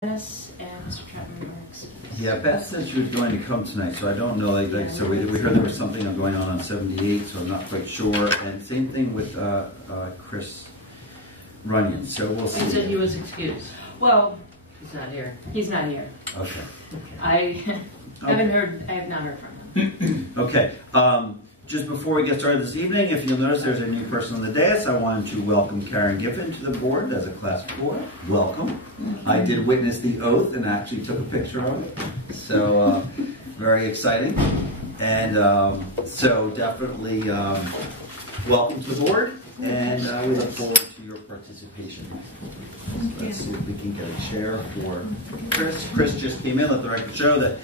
Dennis and Mr. Chapman remarks. Yeah, Beth said she was going to come tonight, so I don't know. So we heard there was something going on 78, so I'm not quite sure. And same thing with Chris Runyon. So we'll see. He said he was excused. Well, He's not here. he's not here. Okay. I haven't heard. I have not heard from him. Okay. Just before we get started this evening, if you'll notice there's a new person on the dais, I wanted to welcome Karen Giffen to the board as a Class 4. Welcome. I did witness the oath and actually took a picture of it. So, very exciting. And so definitely welcome to the board, and we look forward to your participation. Let's see if we can get a chair for Chris. Chris just came in. Let the record show that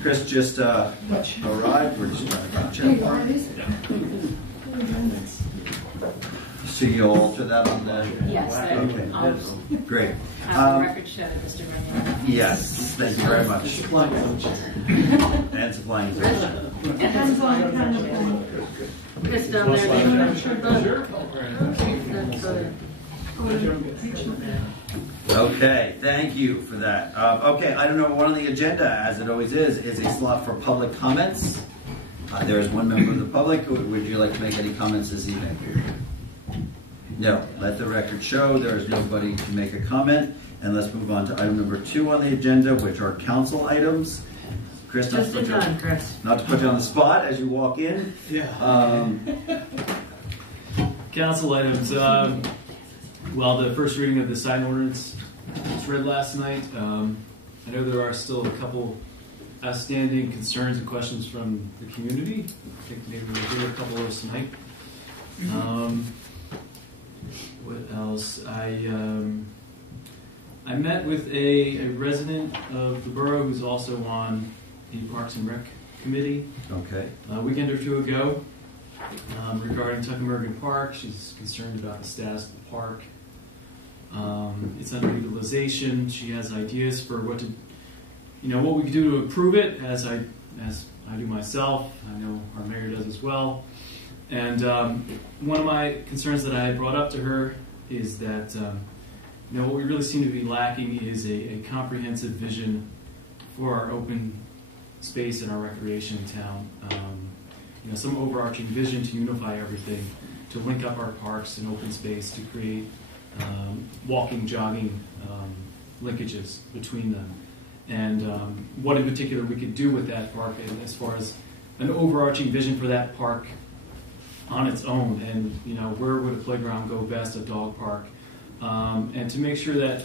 Chris just arrived. We're just trying to find a chair for him. So you'll alter that on the... Yes. Okay. Great. Have the record show that Mr. Runyon. Yes. Thank you very much. And supplying his own chair. Chris down there. Okay, thank you for that. Okay, I don't know, one on the agenda, as it always is a slot for public comments. There is one member of the public. Would you like to make any comments this evening? No. Let the record show there is nobody to make a comment. And let's move on to item number 2 on the agenda, which are council items. Chris, Just in time, Chris. Not to put you on the spot as you walk in. Yeah. Council items. Well, the first reading of the sign ordinance was read last night. I know there are still a couple outstanding concerns and questions from the community. I think maybe we'll do a couple of those tonight. What else? I met with a resident of the borough who's also on the Parks and Rec committee. Okay. A weekend or two ago, regarding Tuckamurgan Park. She's concerned about the status of the park. It's underutilization. She has ideas for what we could do to improve it, as I do myself. I know our mayor does as well. And one of my concerns that I had brought up to her is that what we really seem to be lacking is a comprehensive vision for our open space and our recreation in town. Some overarching vision to unify everything, to link up our parks and open space, to create walking, jogging linkages between them. And what in particular we could do with that park as far as an overarching vision for that park on its own. And where would a playground go best, a dog park? And to make sure that,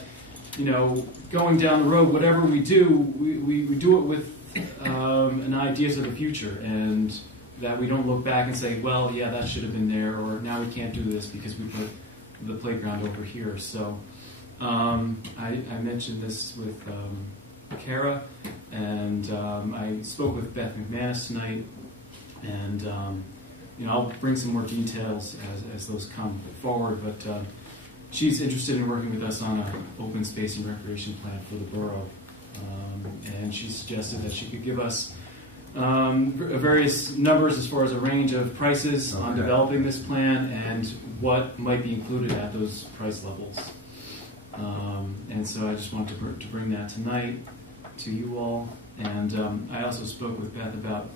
going down the road, whatever we do, we do it with an idea for the future, and that we don't look back and say, well, yeah, that should have been there, or now we can't do this because we put the playground over here. So I mentioned this with Kara, and I spoke with Beth McManus tonight, and I'll bring some more details as those come forward, but she's interested in working with us on an open space and recreation plan for the borough, and she suggested that she could give us various numbers as far as a range of prices on developing this plan and what might be included at those price levels. And so I just wanted to bring that tonight to you all. And I also spoke with Beth about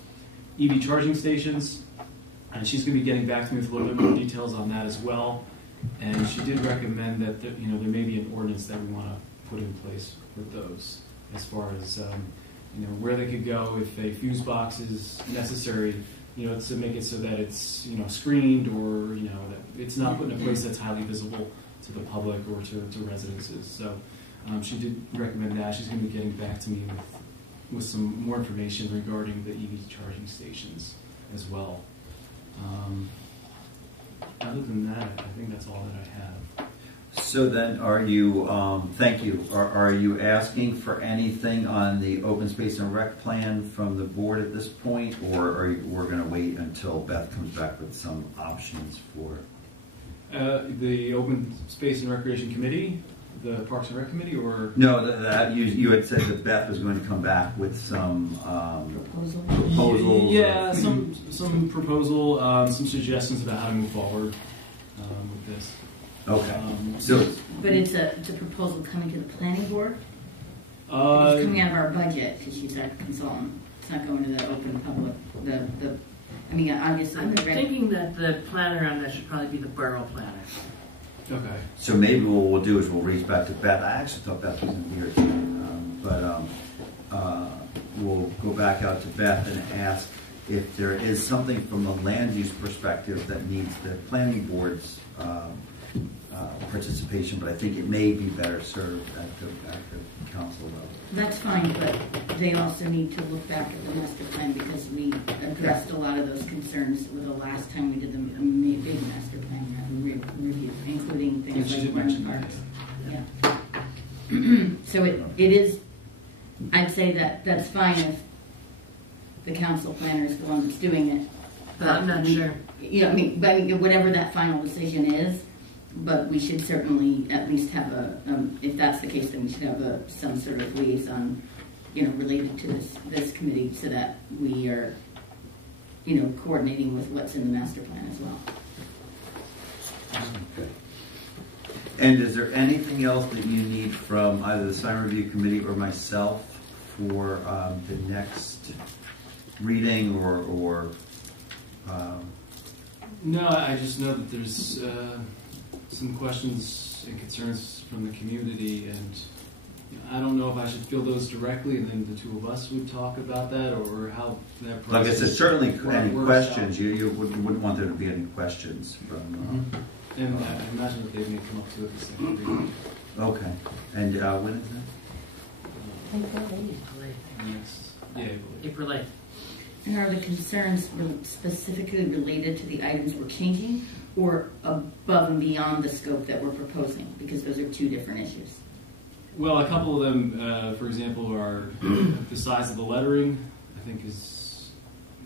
EV charging stations, and she's going to be getting back to me with a little bit more details on that as well. And she did recommend that there may be an ordinance that we want to put in place with those, as far as where they could go if a fuse box is necessary, to make it so that it's screened, or that it's not put in a place that's highly visible to the public or to residences. So she did recommend that. She's going to be getting back to me with some more information regarding the EV charging stations as well. Other than that, I think that's all that I have. So then, are you? Thank you. Are you asking for anything on the open space and rec plan from the board at this point, or we're going to wait until Beth comes back with some options for the open space and recreation committee, the Parks and Rec committee, or no? That you had said that Beth was going to come back with some proposals. Yeah, some proposal, some suggestions about how to move forward with this. Okay. But it's a proposal coming to the planning board? It's coming out of our budget, because she's our consultant. It's not going to the open public, I mean, obviously. I'm thinking that the planner on that should probably be the borough planner. Okay. So maybe what we'll do is we'll reach back to Beth. I actually thought Beth was in here too, we'll go back out to Beth and ask if there is something from a land use perspective that needs the planning board's participation, but I think it may be better served at the council level. That's fine, but they also need to look back at the master plan, because we addressed a lot of those concerns with the last time we did the big master plan review, including And things she like did mention run that. parks. Yeah. So it is, I'd say that that's fine if the council planner is the one that's doing it. But I'm not sure. Yeah, I mean, whatever that final decision is, but we should certainly at least have if that's the case, then we should have some sort of liaison, related to this committee, so that we are, coordinating with what's in the master plan as well. Okay. And is there anything else that you need from either the sign review committee or myself for the next reading or No, I just know that there's some questions and concerns from the community, and I don't know if I should field those directly, and then the two of us would talk about that, or how that process. like I said, certainly any works questions. out. You wouldn't want there to be any questions from. And I imagine that they may come up to it the second reading. Okay. And when is that? Yes. Yeah, I believe. April 8th. And are the concerns specifically related to the items we're changing, or above and beyond the scope that we're proposing? Because those are two different issues. Well, a couple of them, for example, are the size of the lettering, I think is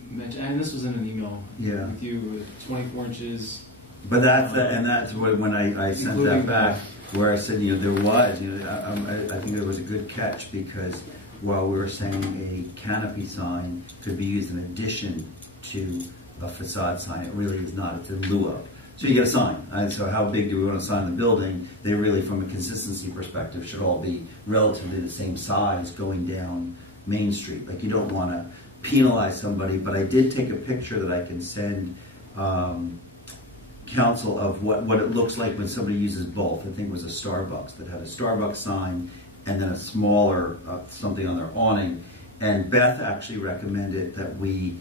mentioned, and this was in an email with you, 24 inches. But that's what, when I sent that back, where I said, there was, I think there was a good catch, because while we were saying a canopy sign could be used in addition to a facade sign, it really is not. It's in lieu of. So you get a sign. And so how big do we want to sign the building? They really, from a consistency perspective, should all be relatively the same size going down Main Street. Like, you don't want to penalize somebody, but I did take a picture that I can send council of what it looks like when somebody uses both. I think it was a Starbucks that had a Starbucks sign and then a smaller something on their awning. And Beth actually recommended that we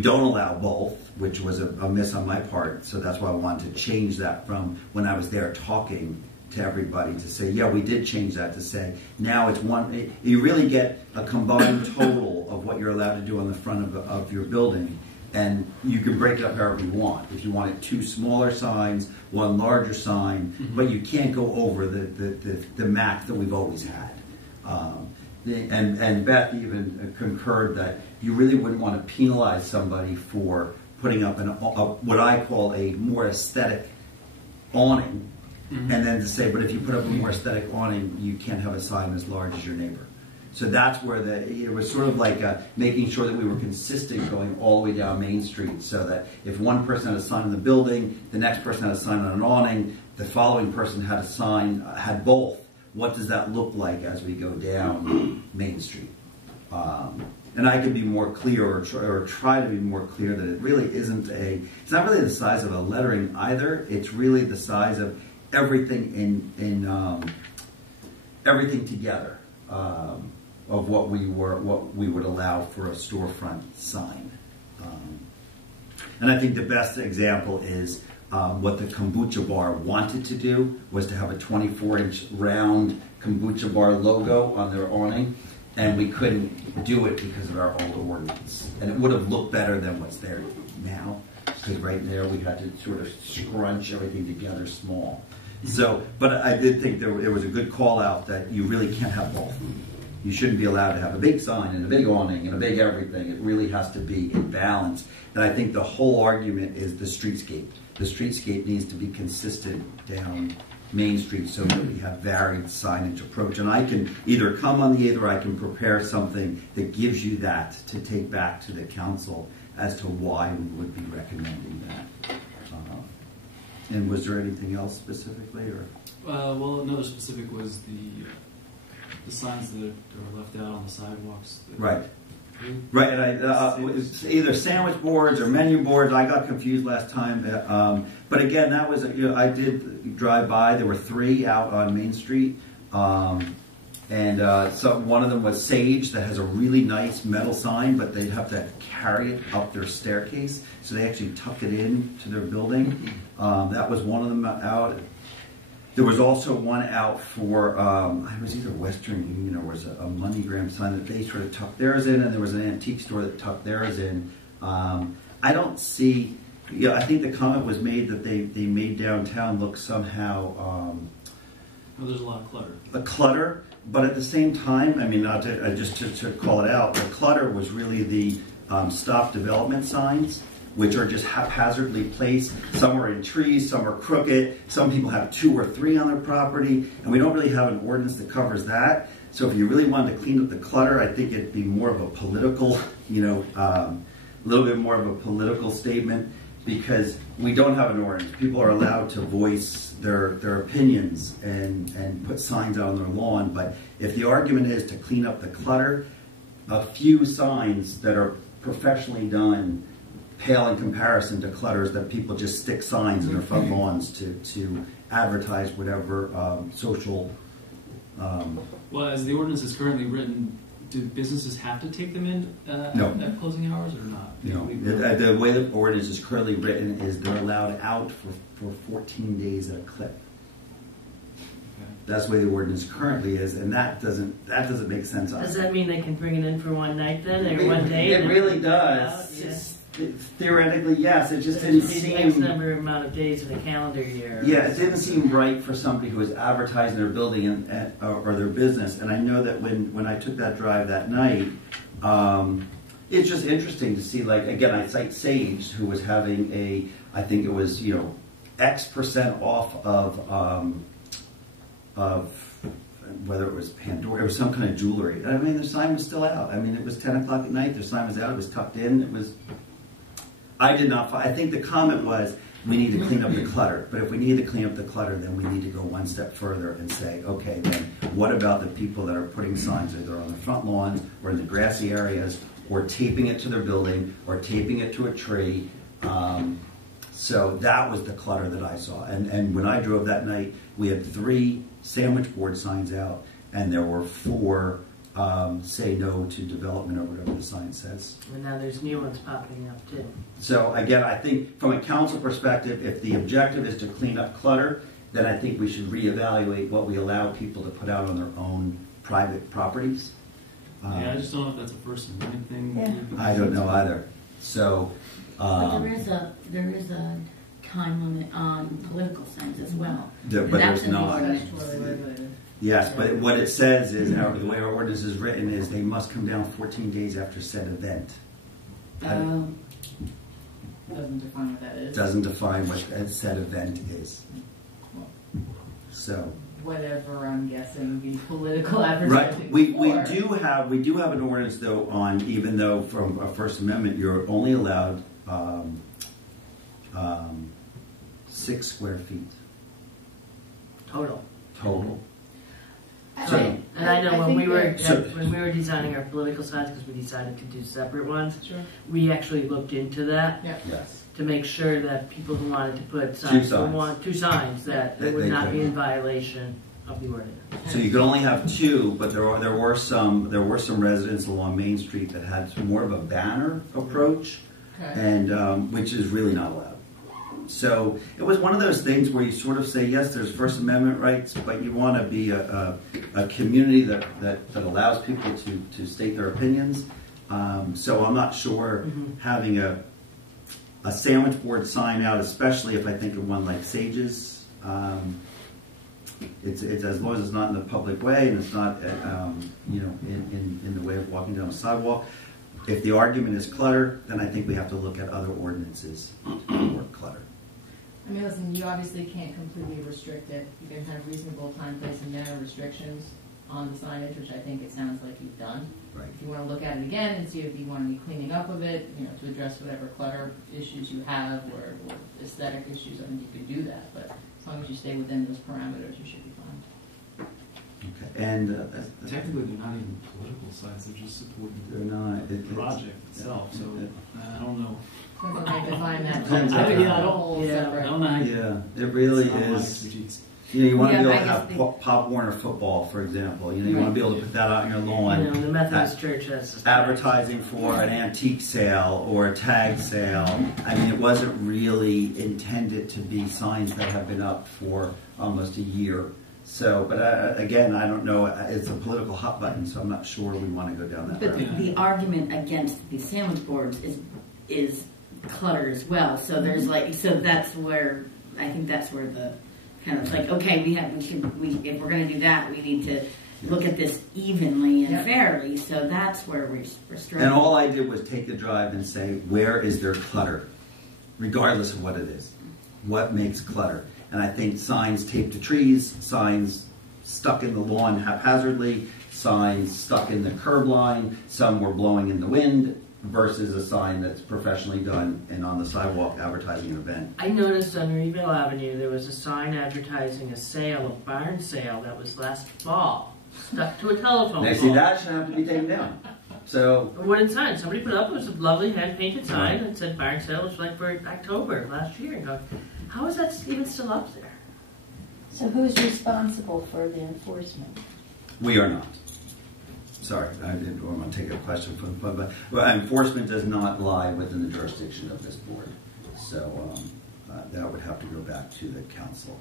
don't allow both, which was a miss on my part. So that's why I wanted to change that from when I was there talking to everybody to say, yeah, we did change that to say, now it's one, you really get a combined total of what you're allowed to do on the front of your building. And you can break it up however you want. If you wanted two smaller signs, one larger sign, but you can't go over the max that we've always had. And Beth even concurred that you really wouldn't want to penalize somebody for putting up what I call a more aesthetic awning, and then to say, but if you put up a more aesthetic awning, you can't have a sign as large as your neighbor. So that's where it was sort of like making sure that we were consistent going all the way down Main Street, so that if one person had a sign in the building, the next person had a sign on an awning, the following person had a sign, had both. What does that look like as we go down Main Street? And I can be more clear, or try to be more clear, that it really isn't it's not really the size of a lettering either. It's really the size of everything in everything together. Of what we would allow for a storefront sign. And I think the best example is what the kombucha bar wanted to do was to have a 24-inch round kombucha bar logo on their awning, and we couldn't do it because of our old ordinance. And it would have looked better than what's there now, because right there we had to sort of scrunch everything together small. So, but I did think there was a good call out that you really can't have both. You shouldn't be allowed to have a big sign and a big awning and a big everything. It really has to be in balance. And I think the whole argument is the streetscape. The streetscape needs to be consistent down Main Street so that we have varied signage approach. And I can either come on the 8th, or I can prepare something that gives you that to take back to the council as to why we would be recommending that. And was there anything else specifically? Or? Well, another specific was the signs that are left out on the sidewalks. Right. Right, and it's either sandwich boards or menu boards. I got confused last time. But again, that was, I did drive by. There were 3 out on Main Street. So one of them was Sage, that has a really nice metal sign, but they'd have to carry it up their staircase. So they actually tuck it in to their building. That was one of them out. There was also one out for, it was either Western Union or was a MoneyGram sign that they sort of tucked theirs in, and there was an antique store that tucked theirs in. I don't see, I think the comment was made that they made downtown look somehow... well, there's a lot of clutter. The clutter, but at the same time, I mean, not to, just to call it out, the clutter was really the stop development signs, which are just haphazardly placed. Some are in trees, some are crooked, some people have 2 or 3 on their property, and we don't really have an ordinance that covers that. So if you really wanted to clean up the clutter, I think it'd be more of a political, a little bit more of a political statement, because we don't have an ordinance. People are allowed to voice their opinions and put signs out on their lawn, but if the argument is to clean up the clutter, a few signs that are professionally done pale in comparison to clutters that people just stick signs in their front lawns to advertise whatever social... Well, as the ordinance is currently written, do businesses have to take them in No. at closing hours or not? No. The way the ordinance is currently written is they're allowed out for 14 days at a clip. Okay. That's the way the ordinance currently is, and that doesn't make sense. Does that mean they can bring it in for one night then, or one day? It really does. Theoretically, yes. It just didn't seem... X number amount of days in a calendar year. Yeah, it didn't seem right for somebody who was advertising their building or their business. And I know that when I took that drive that night, it's just interesting to see, like, again, I cite Sage, who was having I think it was, X% off of whether it was Pandora, it was some kind of jewelry. I mean, the sign was still out. I mean, it was 10 o'clock at night, their sign was out, it was tucked in, it was... I think the comment was, we need to clean up the clutter. But if we need to clean up the clutter, then we need to go one step further and say, okay, then what about the people that are putting signs either on the front lawns or in the grassy areas, or taping it to their building, or taping it to a tree? So that was the clutter that I saw. And when I drove that night, we had 3 sandwich board signs out, and there were 4 say no to development or whatever the sign says. And now there's new ones popping up too. So again, I think from a council perspective, if the objective is to clean up clutter, then I think we should reevaluate what we allow people to put out on their own private properties. Yeah, I just don't know if that's a First Amendment thing. Yeah. I don't know either. So, but there is a time limit on political signs as well. but there's not. Ordinance. Yes, but what it says is, the way our ordinance is written is they must come down 14 days after said event. Doesn't define what that is. Doesn't define what a said event is. So whatever, I'm guessing the political advertising. Right. We do have an ordinance though on, even though from a First Amendment you're only allowed 6 square feet Total. So, And I know when we were So- designing our political signs, because we decided to do separate ones, Sure. we actually looked into that Yeah. yes. to make sure that people who wanted to put signs, signs. 2 signs, that They it would not could. be in violation of the ordinance. So you could only have 2, but there were some residents along Main Street that had more of a banner approach, Okay. and which is really not allowed. So it was one of those things where you sort of say, yes, there's First Amendment rights, but you want to be a community that allows people to state their opinions. So I'm not sure having a sandwich board sign out, especially if I think of one like Sage's. It's as long as it's not in the public way and it's not in the way of walking down a sidewalk. If the argument is clutter, then I think we have to look at other ordinances for clutter. I mean, listen, you obviously can't completely restrict it. You can have reasonable time, place, and manner restrictions on the signage, which I think it sounds like you've done. Right. If you want to look at it again and see if you want any cleaning up of it, to address whatever clutter issues you have or aesthetic issues, I think you could do that. But as long as you stay within those parameters, you should be fine. Okay. And Technically, they're not even political signs, they're just supporting they're not. the project itself, so I don't know. Doesn't like define that. Depends on- I Whole separate- don't know how you... Yeah, it really It's not my is. expertise. You know, you want to Yeah, be able I to guess have they- Pop Warner football, for example. You know, you want to be able to put that out on your lawn. You know, the Methodist Church has Advertising for an antique sale or a tag sale. I mean, it wasn't really intended to be signs that have been up for almost a year. So, but again, I don't know. It's a political hot button, so I'm not sure we want to go down that But road. the argument against these sandwich boards is clutter as well. So there's that's where I think that's where the kind of like, okay, if we're going to do that, we need to look at this evenly and fairly. So that's where we're struggling. And all I did was take a drive and say, where is there clutter, regardless of what it is? What makes clutter? And I think signs taped to trees, signs stuck in the lawn haphazardly, signs stuck in the curb line, some were blowing in the wind, versus a sign that's professionally done and on the sidewalk advertising an event. I noticed on Reedville Avenue there was a sign advertising a barn sale that was last fall, stuck to a telephone Now, see, pole. that should have to be taken down. So, A wooden sign. Somebody put up, it was a lovely hand-painted sign that said barn sale. It was like for October last year. And go, how is that even still up there? So who's responsible for the enforcement? we are not. Sorry, I didn't want to take a question from the public. Well, enforcement does not lie within the jurisdiction of this board. So that would have to go back to the council.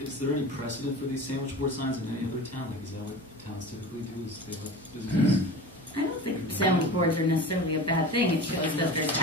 Is there any precedent for these sandwich board signs in any other town? Like, is that what towns typically do? Is they let businesses? I don't think sandwich boards are necessarily a bad thing. It shows that there's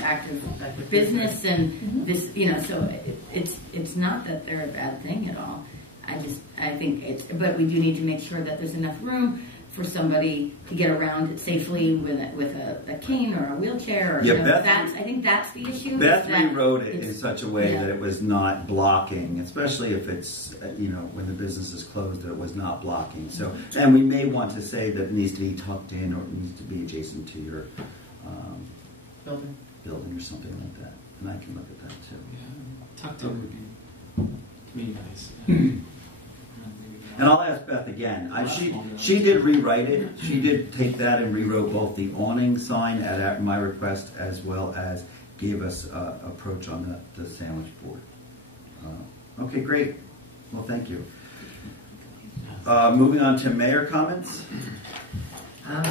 active business and this, so it's not that they're a bad thing at all. I think but we do need to make sure that there's enough room for somebody to get around it safely with a cane or a wheelchair. Or, I think that's the issue. Beth rewrote it in such a way that it was not blocking, especially if it's, when the business is closed, that it was not blocking. So, and we may want to say that it needs to be tucked in or it needs to be adjacent to your building or something like that. And I can look at that too. Yeah, tucked in would be nice. And I'll ask Beth again. She did rewrite it. She did take that and rewrote both the awning sign at my request as well as gave us approach on the sandwich board. Okay, great. Well, thank you. Moving on to mayor comments.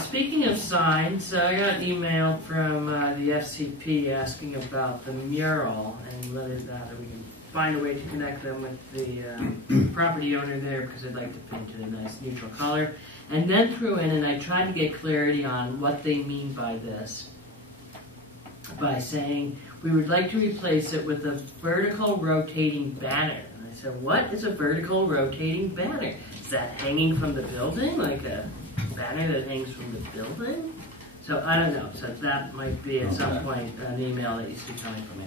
Speaking of signs, I got an email from the FCP asking about the mural and whether that we can find a way to connect them with the property owner there because they'd like to paint it a nice neutral color. And then threw in, and I tried to get clarity on what they mean by this, by saying, we would like to replace it with a vertical rotating banner. And I said, what is a vertical rotating banner? Is that hanging from the building, like a banner that hangs from the building? So I don't know. So that might be at some point an email that you see coming from me.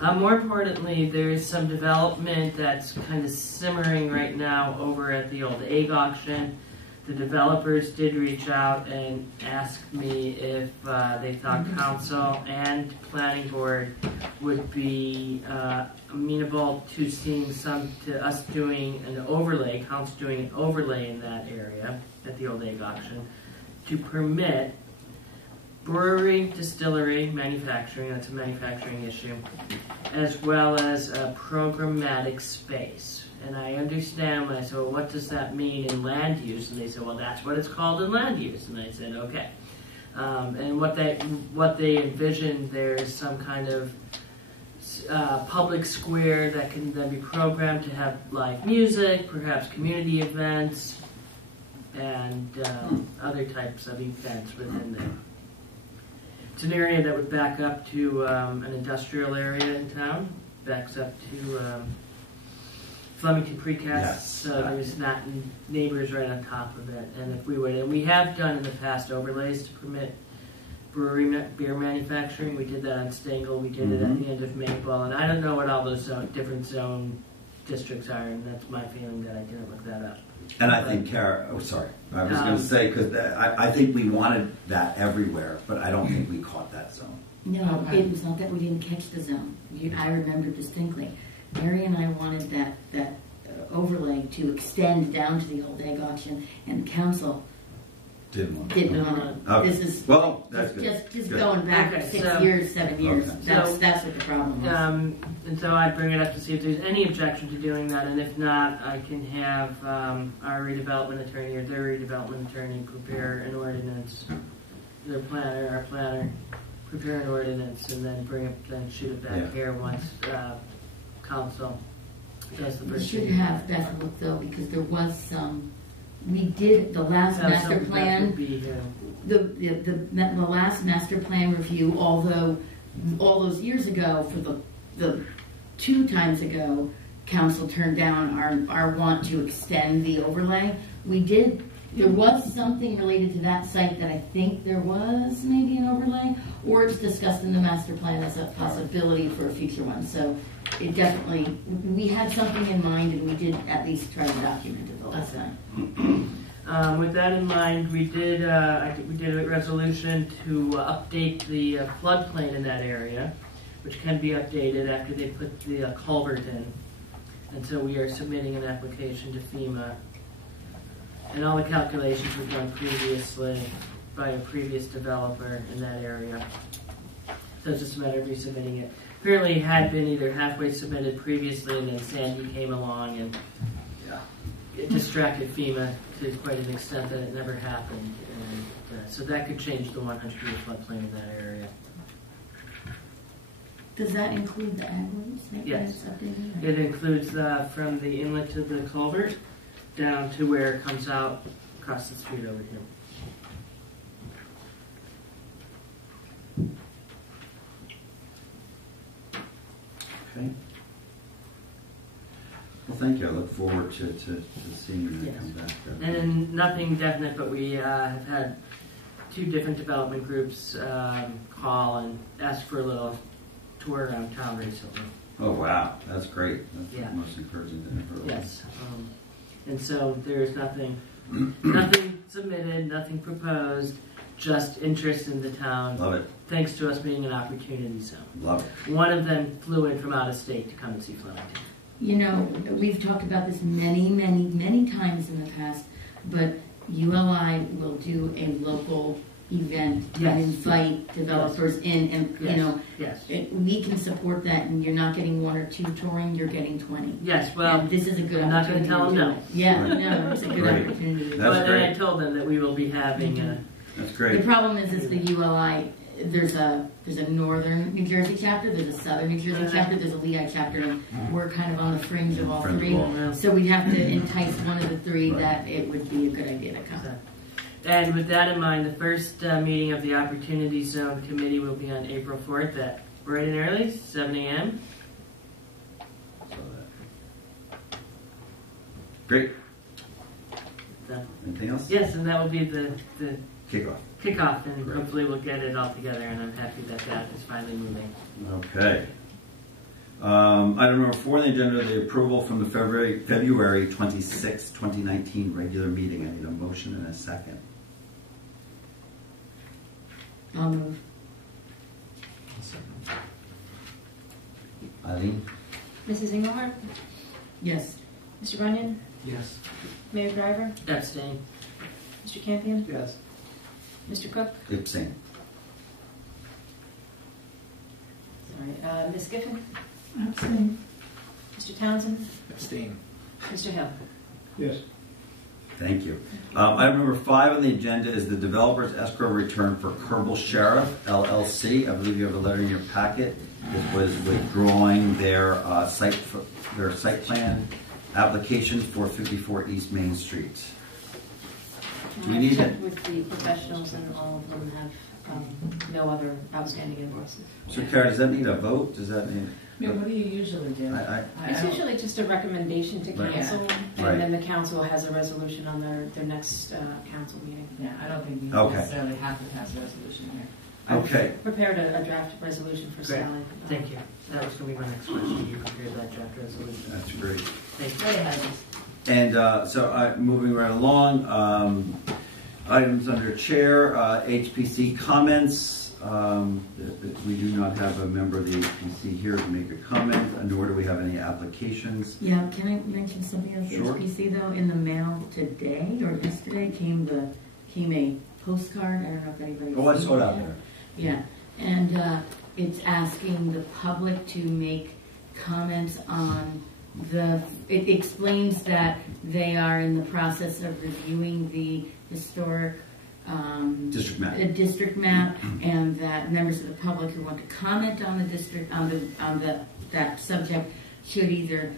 Okay. More importantly, there is some development that's kind of simmering right now over at the old egg auction. The developers did reach out and ask me if they thought council and planning board would be amenable to seeing us doing an overlay, council doing an overlay in that area at the old egg auction to permit brewery, distillery, manufacturing, that's a manufacturing issue, as well as a programmatic space. And I understand when I said, well, what does that mean in land use? And they said, well, that's what it's called in land use. And I said, okay. And what they envisioned, there's some kind of public square that can then be programmed to have live music, perhaps community events, and other types of events within there. It's an area that would back up to an industrial area in town, backs up to Flemington Precast, Yes. so there's not neighbors right on top of it. And if we would, and we have done in the past overlays to permit brewery beer manufacturing. We did that on Stengel, we did it at the end of Maple, and I don't know what all those different zone districts are, and that's my feeling that I didn't look that up. And I think I was going to say, because I think we wanted that everywhere, but I don't think we caught that zone. No, it was not that we didn't catch the zone. I remember distinctly. Mary and I wanted that overlay to extend down to the old egg auction, and the council Didn't want. didn't want it. Okay. This is Well, that's good. just Good. going back Okay, 6 so- years, 7 years. Okay. That's what the problem is. And so I bring it up to see if there's any objection to doing that, and if not, I can have our redevelopment attorney or their redevelopment attorney prepare an ordinance. Their planner, our planner, prepare an ordinance, and then shoot it back Yeah. here once council does the We first should reading. have Beth look though, because there was some, we did the last Have master something that plan. would be here. The last master plan review, although all those years ago, for the 2 times ago, council turned down our want to extend the overlay. There was something related to that site that I think there was maybe an overlay, or it's discussed in the master plan as a possibility for a future one. So it definitely, we had something in mind, and we did at least try to document it the last time. With that in mind, we did a resolution to update the floodplain in that area, which can be updated after they put the culvert in. And so we are submitting an application to FEMA. And all the calculations were done previously by a previous developer in that area. So it's just a matter of resubmitting it. Apparently it had been either halfway submitted previously, and then Sandy came along and it distracted FEMA to quite an extent that it never happened. And so that could change the 100-year floodplain in that area. Does that include the ag roads? Yes. That's updated? It includes from the inlet to the culvert down to where it comes out across the street over here. Okay. Well, thank you. I look forward to seeing that Yes. come back. And nothing definite, but we have had 2 different development groups call and ask for a little tour around town recently. Oh, wow. That's great. That's Yeah. the most encouraging thing I've heard. Yes. And so there's nothing submitted, nothing proposed, just interest in the town, Love it. thanks to us being an opportunity zone. Love it. One of them flew in from out of state to come and see Flemington. You know, we've talked about this many, many, many times in the past, but ULI will do a local event Yes. and invite developers in, and you Yes. know, Yes. we can support that. And you're not getting 1 or 2 touring; you're getting 20. Yes, well, and this is a good I'm not gonna opportunity. tell them to do no. it. Yeah, Right. no, it's a good Great. opportunity. to do That's it. but then I great. told them that we will be having That's The great. problem is the ULI. There's a northern New Jersey chapter, there's a southern New Jersey chapter, there's a Lehigh chapter, and we're kind of on the fringe of all Fringe of 3. all. So we'd have to entice one of the 3 Right. that it would be a good idea to come. And with that in mind, the first meeting of the Opportunity Zone Committee will be on April 4th at bright and early, 7 a.m. Great. So, Anything else? yes, and that will be the Kickoff. kickoff, and Great. hopefully we'll get it all together, and I'm happy that that is finally moving. Okay. Item number 4 on the agenda, the approval from the February 26, 2019 regular meeting. I need a motion and a second. I'll move. Eileen? Mrs. Engelhardt? Yes. Mr. Runyon? Yes. Mayor Driver? Abstain. Mr. Campion? Yes. Mr. Cook? Abstain. Sorry. Ms. Giffen? Abstain. Mr. Townsend? Abstain. Mr. Hill? Yes. Thank you. Item number 5 on the agenda is the developer's escrow return for Kerbal Sheriff LLC. I believe you have a letter in your packet. It was withdrawing their site plan application for 54 East Main Street. Do we need I've checked it? with the professionals, and all of them have no other outstanding invoices. So, Kara, does that need a vote? Does that need? No, what do you usually do? It's usually just a recommendation to Right. council, Right. and then the council has a resolution on their next council meeting. Yeah, I don't think you Okay. necessarily have to pass a resolution here. Okay. I've prepared a draft resolution for Great. Sally. Thank you. That was going to be my next question. You prepared that draft resolution. That's great. Thank you. And so moving right along, items under chair, HPC comments. We do not have a member of the HPC here to make a comment, nor do we have any applications. Yeah, can I mention something else? Sure. HPC though, in the mail today or yesterday came a postcard. I don't know if anybody. Oh, I saw it out there. Yeah, and it's asking the public to make comments on it explains that they are in the process of reviewing the historic district map, and that members of the public who want to comment on the district that subject should either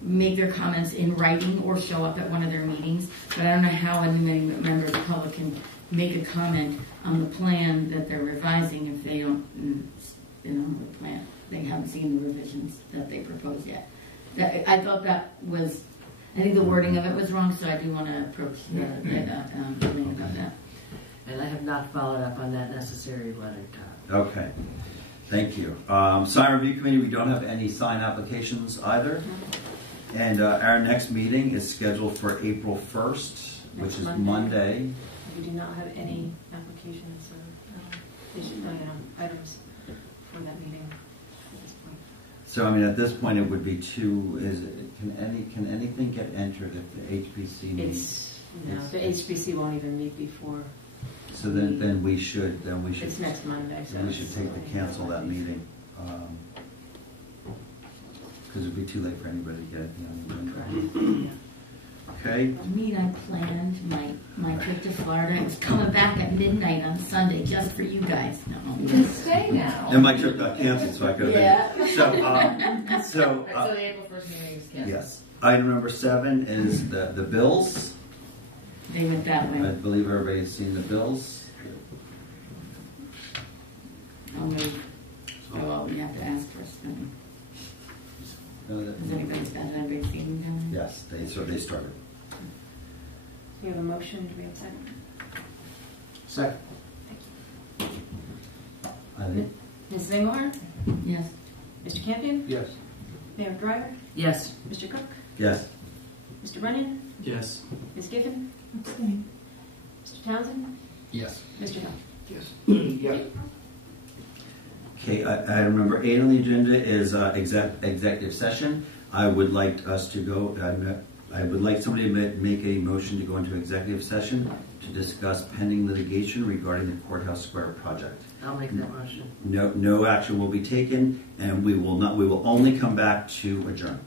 make their comments in writing or show up at one of their meetings. But I don't know how a member of the public can make a comment on the plan that they're revising if they don't, the plan. They haven't seen the revisions that they proposed yet. I thought that was, I think the wording of it was wrong, so I do want to approach the building about that. And I have not followed up on that necessary letter, Todd. Okay, thank you. Sign review committee, we don't have any sign applications either. And our next meeting is scheduled for April 1st, which is Monday. We do not have any applications or items for that meeting at this point. So I mean, at this point, it would be can anything get entered if the HPC meets? The HPC won't even meet before. So then we should. It's next Monday. So we should cancel that meeting. Because it'd be too late for anybody to get anything on the agenda. Okay. I planned my trip to Florida. I was coming back at midnight on Sunday just for you guys. No. You can stay now. And my trip got canceled, so I could have. Yeah. So the April 1st meeting is canceled. Yes. Item number 7 is the bills. They went that way. I believe everybody's seen the bills. I'll move. Oh, well, we have to ask first. Has anybody seen them? Yes, they started. You have a motion. Do we have a second? Second. I think. Ms. Engelhardt? Yes. Mr. Campion? Yes. Mayor Driver? Yes. Mr. Cook? Yes. Mr. Runyon? Yes. Ms. Giffen? Abstain. Mr. Townsend? Yes. Mr. Hill? Yes. Yes. Okay, item number 8 on the agenda is executive session. I would like us to go. I would like somebody to make a motion to go into executive session to discuss pending litigation regarding the Courthouse Square project. I'll make that motion. No action will be taken, and we will only come back to adjourn.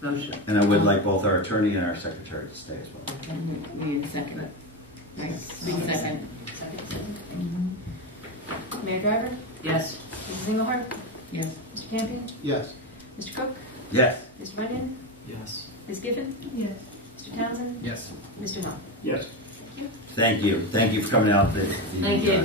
Motion. And I would like both our attorney and our secretary to stay as well. And we need a second. Right. Big second. Second. Mm-hmm. Mayor Driver? Yes. Mrs. Engelhardt? Yes. Mr. Campion? Yes. Mr. Cook? Yes. Mr. Runyon? Yes. Ms. Giffen? Yes. Mr. Townsend? Yes. Mr. Hill? Yes. Thank you. Thank you for coming out. Thank you.